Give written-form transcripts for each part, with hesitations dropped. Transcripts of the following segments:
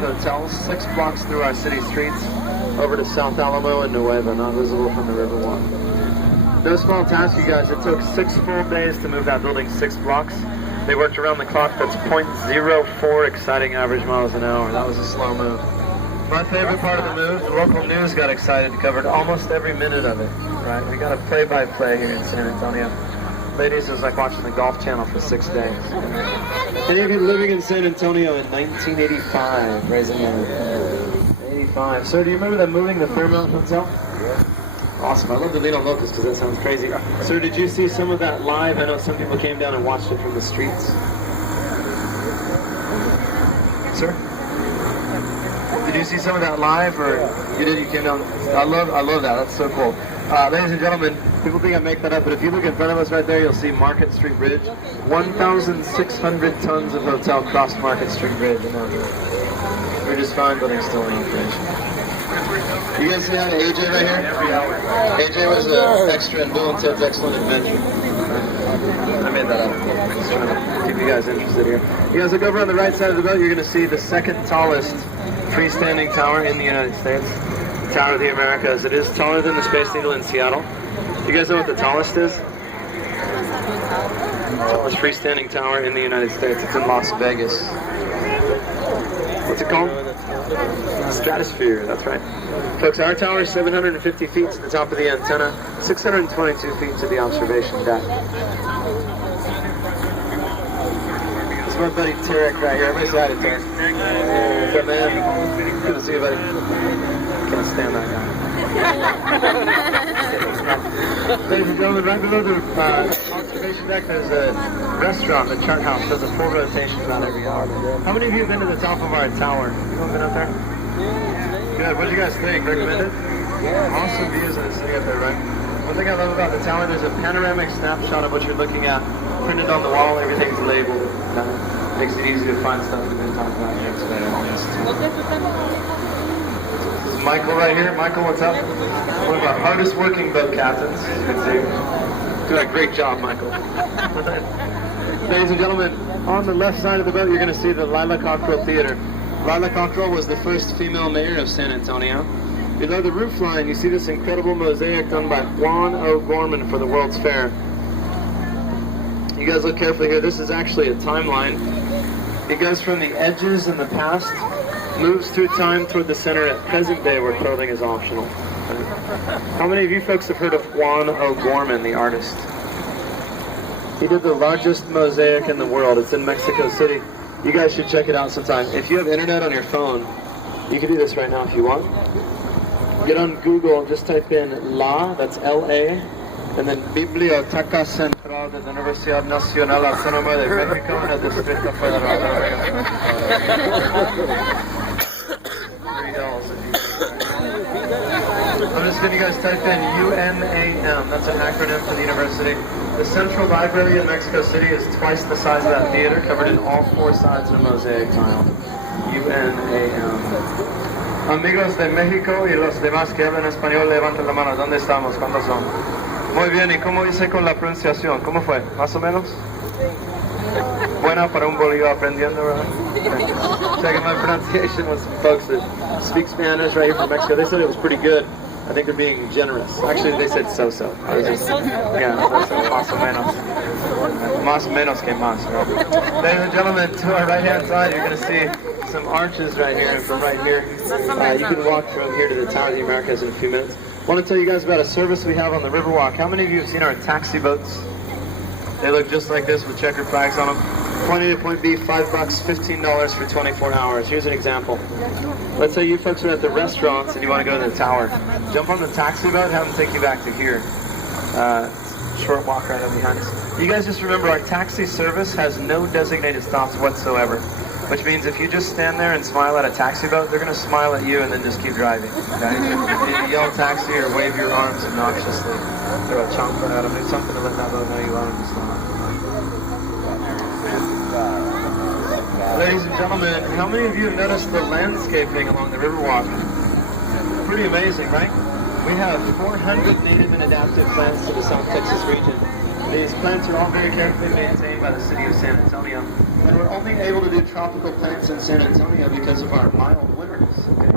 hotels, 6 blocks through our city streets, over to South Alamo and Nueva, not visible from the Riverwalk. No small task, you guys. It took 6 full days to move that building 6 blocks. They worked around the clock. That's .04 exciting average miles an hour. That was a slow move. My favorite part of the move, the local news got excited, covered almost every minute of it. Right? We got a play-by-play here in San Antonio. Ladies, it was like watching the Golf Channel for 6 days. Any of you living in San Antonio in 1985? Raise a hand. 85. Sir, do you remember them moving the Fairmount Hotel? Yeah. Awesome. I love the Vino Locos because that sounds crazy. Sir, did you see some of that live? I know some people came down and watched it from the streets. Sir? Did you see some of that live, or you did? You came down. I love that. That's so cool. Ladies and gentlemen, people think I make that up, but if you look in front of us right there, you'll see Market Street Bridge. 1,600 tons of hotel crossed Market Street Bridge. We're just fine, but they're still in operation. You guys say hi to AJ right here? AJ was an extra in Bill and Ted's Excellent Adventure. I made that up. Just trying to keep you guys interested here. You guys look over on the right side of the boat, you're going to see the second tallest freestanding tower in the United States. The Tower of the Americas. It is taller than the Space Needle in Seattle. You guys know what the tallest is? Tallest freestanding tower in the United States. It's in Las Vegas. What's it called? Stratosphere, that's right. Folks, our tower is 750 feet to the top of the antenna, 622 feet to the observation deck. This is my buddy Tarek right here. Everybody say hi to Tarek. What's up, man? Good to see you, buddy. Can't stand that guy. Ladies and gentlemen, right below the observation deck, there's a restaurant, the Chart House. Does a full rotation about every hour. How many of you have been to the top of our tower? Anyone been up there? Good. What do you guys think? Recommend it? Awesome views of the city up there, right? One thing I love about the tower, there's a panoramic snapshot of what you're looking at, printed on the wall. Everything's labeled. Makes it easy to find stuff we've been talking about here today. This is Michael right here. Michael, what's up? One of our hardest working boat captains. You can see. Doing a great job, Michael. Ladies and gentlemen, on the left side of the boat, you're going to see the Lila Cockrell Theater. Lila Cockrell was the first female mayor of San Antonio. Below the roof line, you see this incredible mosaic done by Juan O. Gorman for the World's Fair. You guys look carefully here. This is actually a timeline. It goes from the edges in the past, moves through time toward the center at present day where clothing is optional. How many of you folks have heard of Juan O. Gorman, the artist? He did the largest mosaic in the world. It's in Mexico City. You guys should check it out sometime. If you have internet on your phone, you can do this right now if you want. Get on Google, just type in La, that's L-A, and then Biblioteca Central de la Universidad Nacional Autónoma de México en el Distrito Federal. I'm just going to guys type in UNAM. That's an acronym for the university. The Central Library in Mexico City is twice the size of that theater, covered in all 4 sides of mosaic tile. UNAM. Amigos de México y los demás que hablan español, levanten la mano. ¿Dónde estamos? ¿Cuántos son? Muy bien. ¿Y cómo hice con la pronunciación? ¿Cómo fue? ¿Más o menos? Buena para un bolillo aprendiendo, right? Okay. Checking my pronunciation with some folks that speak Spanish right here from Mexico. They said it was pretty good. I think they're being generous. Actually, they said so-so. Yeah, más o menos. Más o menos que más. Right? Ladies and gentlemen, to our right-hand side, you're going to see some arches right here. And from right here, you can walk from here to the Tower of the Americas in a few minutes. I want to tell you guys about a service we have on the Riverwalk. How many of you have seen our taxi boats? They look just like this with checkered flags on them. Point A to point B, $5, $15 for 24 hours. Here's an example. Let's say you folks are at the restaurants and you want to go to the tower. Jump on the taxi boat, have them take you back to here. Short walk right up behind us. You guys just remember our taxi service has no designated stops whatsoever. Which means if you just stand there and smile at a taxi boat, they're going to smile at you and then just keep driving. Okay? You yell taxi or wave your arms obnoxiously. Throw a chancla at them. Do something to let that boat know you want them to stop. Ladies and gentlemen, how many of you have noticed the landscaping along the Riverwalk? Pretty amazing, right? We have 400 native and adaptive plants to the South Texas region. These plants are all very carefully maintained by the city of San Antonio. And we're only able to do tropical plants in San Antonio because of our mild winters. Okay.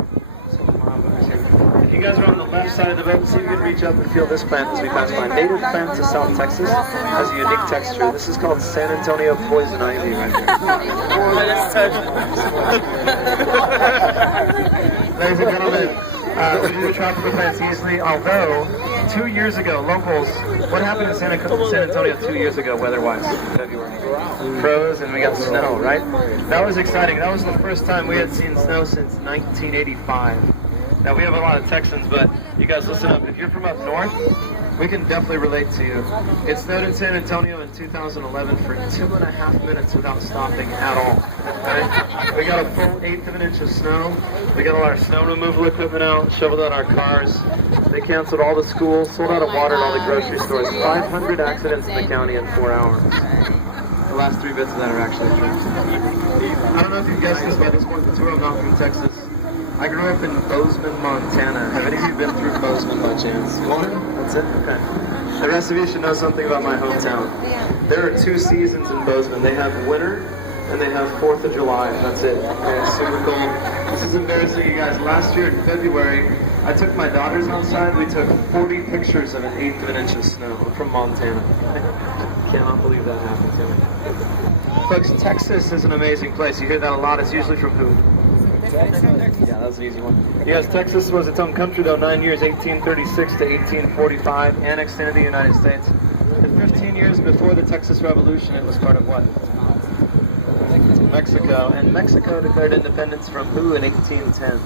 So mild winters here. If you guys are on the left side of the boat, see if you can reach up and feel this plant as we pass by. Native plant to South Texas, has a unique texture. This is called San Antonio poison ivy right here. Ladies and gentlemen, we do tropical plants easily, although 2 years ago, locals, what happened in San Antonio 2 years ago weather-wise? February. Froze and we got snow, right? That was exciting. That was the first time we had seen snow since 1985. Now we have a lot of Texans, but you guys listen up. If you're from up north, we can definitely relate to you. It snowed in San Antonio in 2011 for 2.5 minutes without stopping at all. Right? We got a full 1/8 of an inch of snow. We got all our snow removal equipment out, shoveled out our cars. They canceled all the schools, sold out of water at all the grocery stores. 500 accidents in the county in 4 hours. The last 3 bits of that are actually true. I don't know if you guessed this by this point, but I'm not from Texas. I grew up in Bozeman, Montana. Have any of you been through Bozeman by chance? One? That's it? Okay. The rest of you should know something about my hometown. There are 2 seasons in Bozeman. They have winter and they have 4th of July. That's it. Okay, it's super cold. This is embarrassing, you guys. Last year in February, I took my daughters outside. We took 40 pictures of an 1/8 of an inch of snow. I'm from Montana. Cannot believe that happened to me. Folks, Texas is an amazing place. You hear that a lot. It's usually from who? Yeah, that was an easy one. Yes, Texas was its own country, though, 9 years, 1836 to 1845, annexed into the United States. And 15 years before the Texas Revolution, it was part of what? Mexico. And Mexico declared independence from who in 1810?